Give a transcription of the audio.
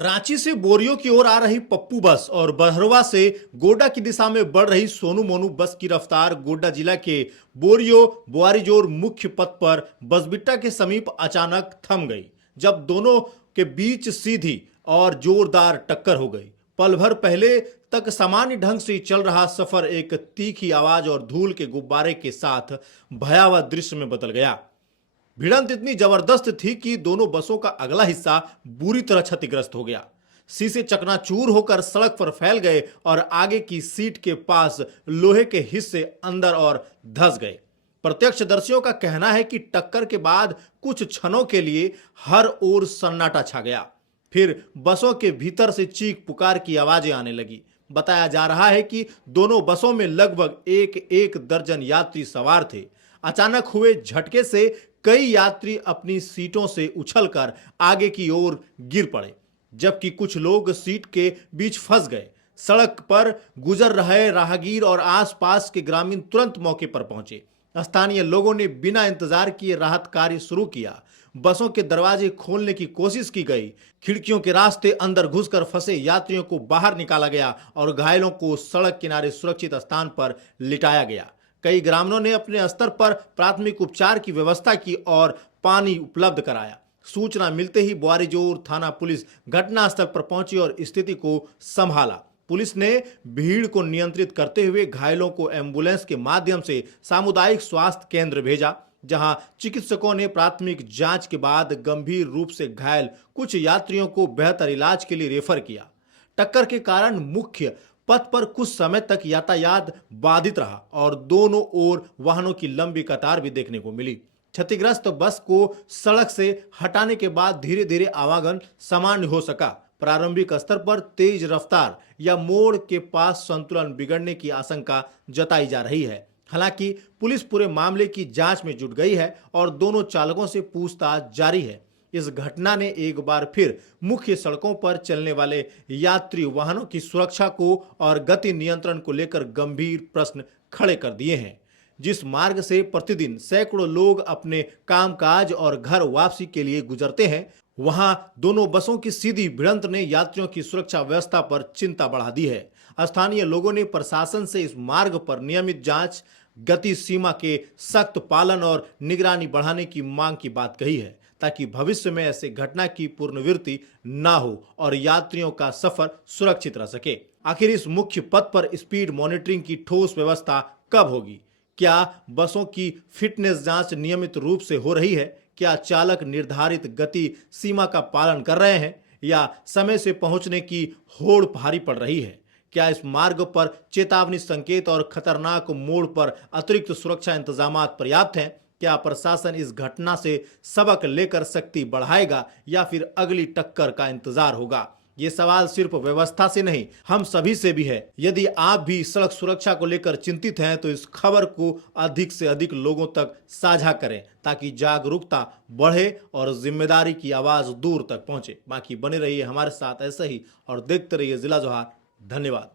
रांची से बोरियो की ओर आ रही पप्पू बस और बहरवा से गोड्डा की दिशा में बढ़ रही सोनू मोनू बस की रफ्तार गोड्डा जिला के बोरियो बुआरीजोर मुख्य पथ पर बसबिट्टा के समीप अचानक थम गई, जब दोनों के बीच सीधी और जोरदार टक्कर हो गई। पल भर पहले तक सामान्य ढंग से चल रहा सफर एक तीखी आवाज और धूल के गुब्बारे के साथ भयावह दृश्य में बदल गया। भिड़ंत इतनी जबरदस्त थी कि दोनों बसों का अगला हिस्सा बुरी तरह क्षतिग्रस्त हो गया। शीशे चकनाचूर होकर सड़क पर फैल गए और आगे की सीट के पास लोहे के हिस्से अंदर और धंस गए। प्रत्यक्षदर्शियों का कहना है कि टक्कर के बाद कुछ क्षणों के लिए हर ओर सन्नाटा छा गया। फिर बसों के भीतर से चीख पुकार की आवाजें आने लगी। बताया जा रहा है कि दोनों बसों में लगभग एक एक दर्जन यात्री सवार थे। अचानक हुए झटके से कई यात्री अपनी सीटों से उछलकर आगे की ओर गिर पड़े, जबकि कुछ लोग सीट के बीच फंस गए। सड़क पर गुजर रहे राहगीर और आसपास के ग्रामीण तुरंत मौके पर पहुंचे। स्थानीय लोगों ने बिना इंतजार किए राहत कार्य शुरू किया। बसों के दरवाजे खोलने की कोशिश की गई, खिड़कियों के रास्ते अंदर घुसकर फंसे यात्रियों को बाहर निकाला गया और घायलों को सड़क किनारे सुरक्षित स्थान पर लिटाया गया। कई ग्रामीणों ने अपने स्तर पर प्राथमिक उपचार की व्यवस्था की और पानी उपलब्ध कराया। सूचना मिलते ही बुआरीजोर थाना पुलिस घटनास्थल पर पहुंची और स्थिति को संभाला। पुलिस ने भीड़ को नियंत्रित करते हुए घायलों को एम्बुलेंस के माध्यम से सामुदायिक स्वास्थ्य केंद्र भेजा, जहां चिकित्सकों ने प्राथमिक जांच के बाद गंभीर रूप से घायल कुछ यात्रियों को बेहतर इलाज के लिए रेफर किया। टक्कर के कारण मुख्य पथ पर कुछ समय तक यातायात बाधित रहा और दोनों ओर वाहनों की लंबी कतार भी देखने को मिली। क्षतिग्रस्त बस को सड़क से हटाने के बाद धीरे धीरे आवागमन सामान्य हो सका। प्रारंभिक स्तर पर तेज रफ्तार या मोड़ के पास संतुलन बिगड़ने की आशंका जताई जा रही है। हालांकि पुलिस पूरे मामले की जांच में जुट गई है और दोनों चालकों से पूछताछ जारी है। इस घटना ने एक बार फिर मुख्य सड़कों पर चलने वाले यात्री वाहनों की सुरक्षा को और गति नियंत्रण को लेकर गंभीर प्रश्न खड़े कर दिए हैं। जिस मार्ग से प्रतिदिन सैकड़ों लोग अपने कामकाज और घर वापसी के लिए गुजरते हैं, वहां दोनों बसों की सीधी भिड़ंत ने यात्रियों की सुरक्षा व्यवस्था पर चिंता बढ़ा दी है। स्थानीय लोगों ने प्रशासन से इस मार्ग पर नियमित जांच, गति सीमा के सख्त पालन और निगरानी बढ़ाने की मांग की बात कही है, ताकि भविष्य में ऐसे घटना की पुनरावृत्ति ना हो और यात्रियों का सफर सुरक्षित रह सके। आखिर इस मुख्य पथ पर स्पीड मॉनिटरिंग की ठोस व्यवस्था कब होगी? क्या बसों की फिटनेस जांच नियमित रूप से हो रही है? क्या चालक निर्धारित गति सीमा का पालन कर रहे हैं या समय से पहुंचने की होड़ भारी पड़ रही है? क्या इस मार्ग पर चेतावनी संकेत और खतरनाक मोड़ पर अतिरिक्त सुरक्षा इंतजाम पर्याप्त हैं? क्या प्रशासन इस घटना से सबक लेकर सख्ती बढ़ाएगा या फिर अगली टक्कर का इंतजार होगा? ये सवाल सिर्फ व्यवस्था से नहीं, हम सभी से भी है। यदि आप भी सड़क सुरक्षा को लेकर चिंतित हैं तो इस खबर को अधिक से अधिक लोगों तक साझा करें, ताकि जागरूकता बढ़े और जिम्मेदारी की आवाज दूर तक पहुंचे। बाकी बने रहिए हमारे साथ ऐसे ही और देखते रहिए जिला जोहार। धन्यवाद।